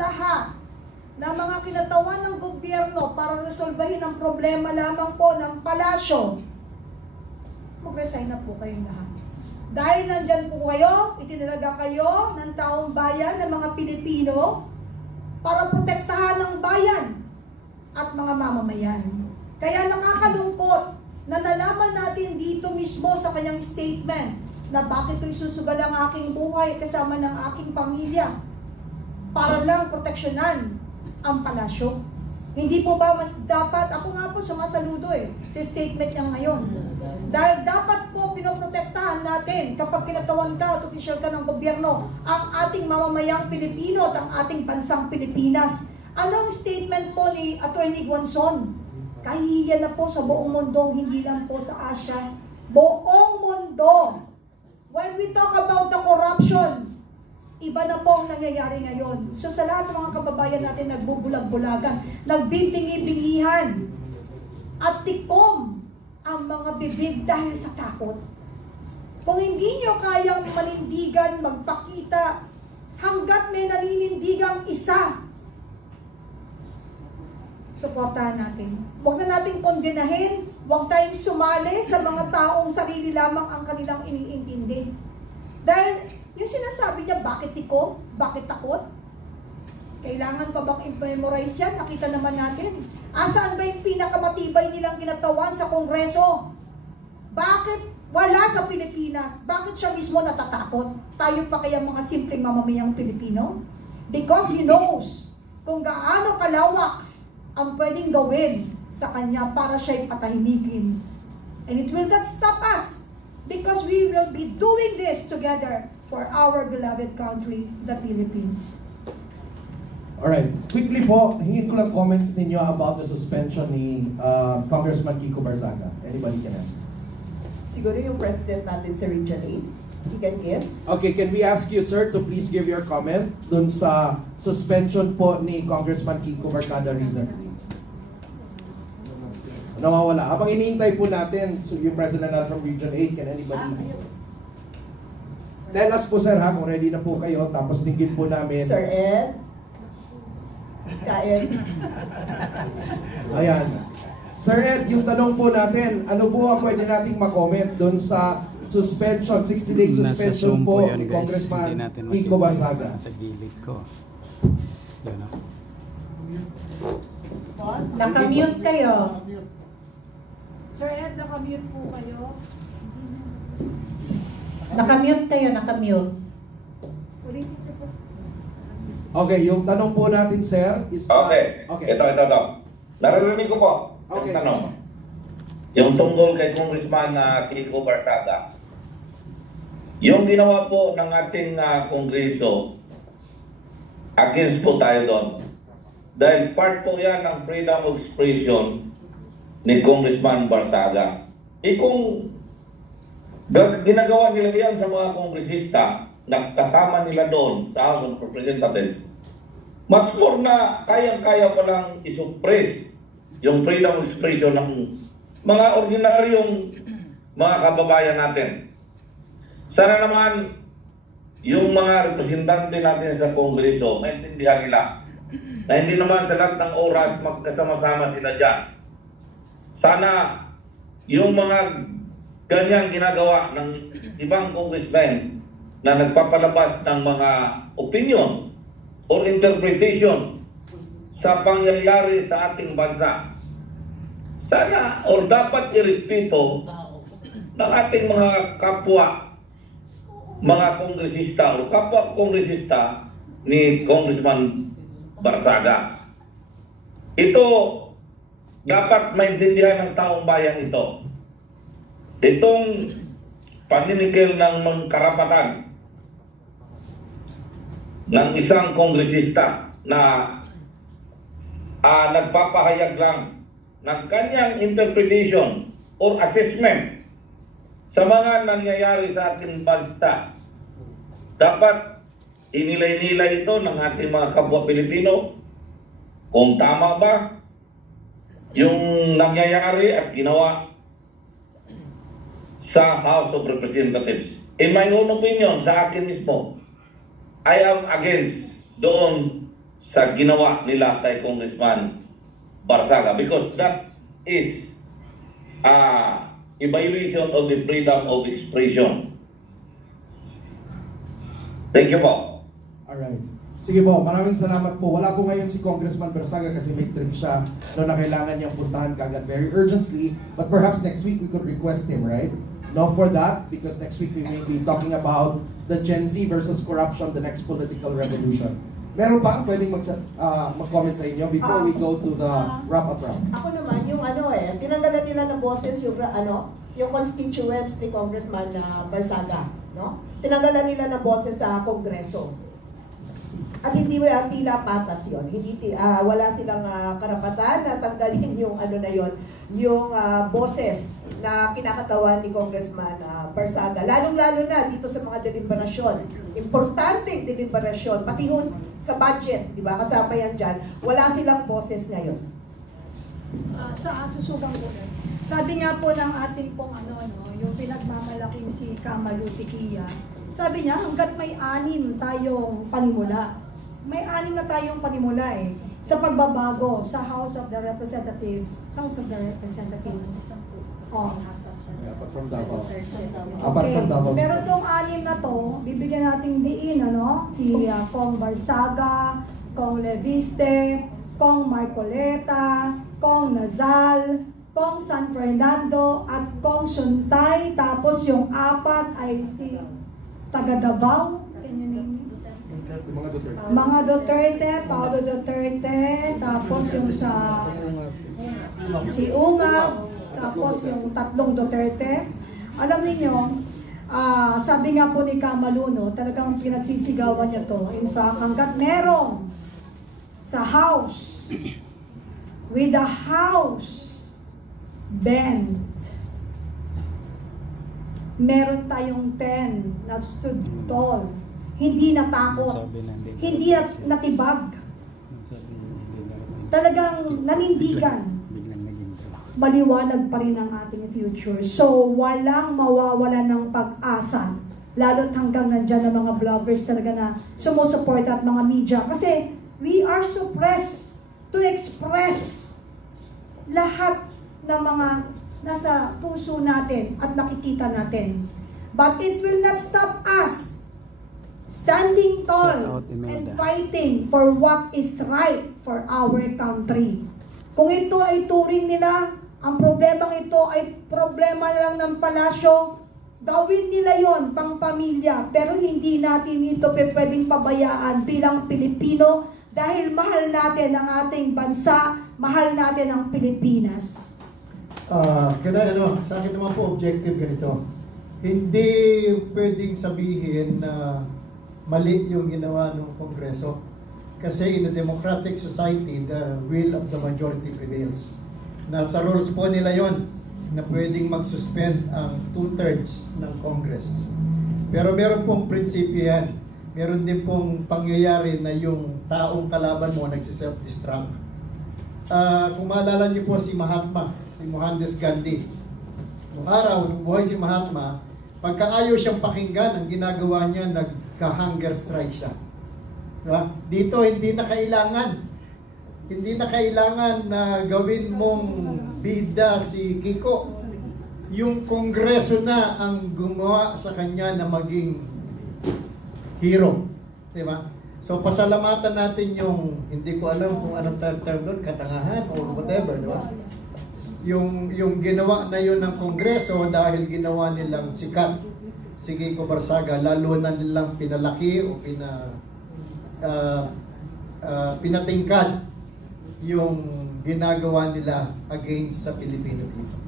lahat na mga kinatawan ng gobyerno para resolbahin ang problema lamang po ng palasyo, mag-resign na po kayong lahat. Dahil nandyan po kayo, itinalaga kayo ng taong bayan, ng mga Pilipino, para protektahan ang bayan at mga mamamayan. Kaya nakakalungkot na nalaman natin dito mismo sa kanyang statement na bakit ito'y susugal ang aking buhay kasama ng aking pamilya para lang proteksyonan ang palasyo. Hindi po ba mas dapat, ako nga po sumasaludo sa statement niya ngayon. Dahil dapat po pinoprotektahan natin kapag kinatawan ka at official ka ng gobyerno ang ating mamamayang Pilipino at ang ating bansang Pilipinas. Anong statement po ni Atty. Guanzon? Kahihiyan na po sa buong mundo, hindi lang po sa Asia. Buong mundo. When we talk about the corruption, iba na po ang nangyayari ngayon. So sa lahat ng mga kababayan natin nagbubulag-bulagan, nagbibingi-bingihan, at tikom ang mga bibig dahil sa takot. Kung hindi nyo kayang manindigan, magpakita, hanggat may naninindigang isa, suportahan natin. Huwag na natin kondenahin, huwag tayong sumali sa mga taong sarili lamang ang kanilang iniintindi. Dahil yung sinasabi niya, bakit iko? Bakit takot? Kailangan pa bang i-memorize yan? Nakita naman natin. Asaan ba yung pinakamatibay nilang kinatawan sa Kongreso? Bakit wala sa Pilipinas? Bakit siya mismo natatakot? Tayo pa kaya mga simpleng mamamayang Pilipino? Because he knows kung gaano kalawak ang pwedeng gawin sa kanya para siya'y patahimikin. And it will not stop us because we will be doing this together for our beloved country, the Philippines. Alright, quickly po, hingin ko lang comments ninyo about the suspension ni Congressman Kiko Barzaga. Anybody can ask? Siguro yung president natin sa Region 8, he can give. Okay, can we ask you, sir, to please give your comment dun sa suspension po ni Congressman Kiko Barzaga reason? Nawawala. Habang iniintay po natin yung president natin from Region 8, can anybody? Tell us po, sir, ha, kung ready na po kayo, tapos tingin po namin. Sir Ed? Kain? Ayan. Sir Ed, yung tanong po natin, ano po ang pwede nating makomment doon sa suspension, 60-day suspension po yan, ni guys. Congressman Kiko Kiko Barzaga? Sa gilid ko. Yan o. Boss? Nakamute kayo. Sir Ed, nakamute po kayo. Nakamute kayo, nakamute. Ulitin niyo po. Okay, yung tanong po natin, sir, is... Okay. Ito. Naririnig ko po. Okay, yung tanong. Yung tungkol kay Congressman Kiko Barzaga. Yung ginawa po ng ating Kongreso, against po tayo doon. Dahil part po yan ng freedom of expression ni Congressman Barzaga. Kung ginagawa nila yan sa mga kongresista na kasama nila doon sa House of Representatives, much more na kayang-kaya palang isuppress yung freedom of expression ng mga ordinaryong mga kababayan natin. Sana naman yung mga representante natin sa Kongreso, maintindihan nila na hindi naman sa lahat ng oras magkasama-sama sila dyan. Sana yung mga ganyan ginagawa ng ibang congressmen na nagpapalabas ng mga opinion or interpretation sa pangyayari sa ating bansa, sana or dapat irespeto ng ating mga kapwa, mga kongresista o kapwa kongresista ni Congressman Barzaga. Ito dapat maintindihan ng taong bayan ito. Itong paninikil ng karapatan ng isang kongresista na nagpapahayag lang ng kanyang interpretation or assessment sa mga nangyayari sa ating bansa. Dapat inilay-nilay ito ng ating mga kapwa Pilipino kung tama ba yung nangyayari at ginawa sa House of Representatives. In my own opinion, sa akin mismo, I am against doon sa ginawa nila kay Congressman Barsaga because that is a violation of the freedom of expression. Thank you po. Alright. Sige po, maraming salamat po. Wala po ngayon si Congressman Barsaga kasi may trip siya na kailangan niyang puntahan kagad very urgently. But perhaps next week we could request him, right? No for that, because next week we may be talking about the Gen Z versus corruption, the next political revolution. Meron pa pwedeng mag-comment sa inyo before we go to the wrap-up round? Ako naman, yung tinanggalan nila ng boses yung constituents ni Congressman Barsaga, no? Tinanggalan nila ng boses sa Kongreso. At hindi tila patas yon. Wala silang karapatan na tanggalin yung yung boses na kinakatawan ni Congressman Barsaga. Lalong-lalo na dito sa mga deliberasyon. Importanteng deliberasyon, pati sa budget, di ba? Kasama yan dyan. Wala silang boses ngayon. Sa susugang ko rin. Sabi nga po ng ating pong yung pinagmamalaking si Kamalu Tikia, sabi niya hanggat may 6 tayong panimula. May 6 na tayong panimula sa pagbabago sa House of the Representatives. Oh. Apat from Davao. Okay. Pero itong 6 na to, bibigyan nating diin, si Kong Barsaga, Kong Leviste, Kong Marcoleta, Kong Nazal, Kong San Fernando, at Kong Suntay. Tapos yung 4 ay si taga Davao. Can you name me? Mga Duterte, Paulo Duterte, tapos yung si Ungab, tapos yung 3 Duterte. Alam niyo, sabi nga po ni Kamalu, talagang pinagsisigawan niya to. In fact, hanggat merong sa House, with the House bent, meron tayong 10 na stood tall. Hindi natakot, hindi natibag, talagang nanindigan. Maliwanag pa rin ang ating future. So, walang mawawala ng pag-asa, lalo't hanggang nandyan ang mga vloggers talaga na sumusuporta at mga media. Kasi, we are suppressed to express lahat ng mga nasa puso natin at nakikita natin. But it will not stop us standing tall and fighting for what is right for our country. Kung ito ay turing nila, ang problemang ito ay problema lang ng palasyo, gawin nila yon pang pamilya. Pero hindi natin ito pwedeng pabayaan bilang Pilipino dahil mahal natin ang ating bansa, mahal natin ang Pilipinas. Sa akin naman po objective ganito. Hindi pwedeng sabihin na mali yung ginawa ng Kongreso. Kasi in a democratic society, the will of the majority prevails. Nasa rules po nila yon na pwedeng mag-suspend ang 2/3 ng Congress. Pero meron pong prinsipyo yan. Meron din pong pangyayari na yung taong kalaban mo nagsiself-destruct. Kung maalala niyo po si Mahatma, si Mohandas Gandhi. Noong araw, nung buhay si Mahatma, pagka ayaw siyang pakinggan, ang ginagawa niya, nagka-hunger strike siya. Diba? Dito, hindi na kailangan na gawin mong bida si Kiko. Yung Kongreso na ang gumawa sa kanya na maging hero. Diba? So, pasalamatan natin yung, hindi ko alam kung anong term doon, katangahan or whatever, diba? Yung ginawa na yun ng Kongreso dahil ginawa nilang sikat si Kiko Barsaga, lalo na nilang pinalaki o pinatingkad yung ginagawa nila against sa Filipino people.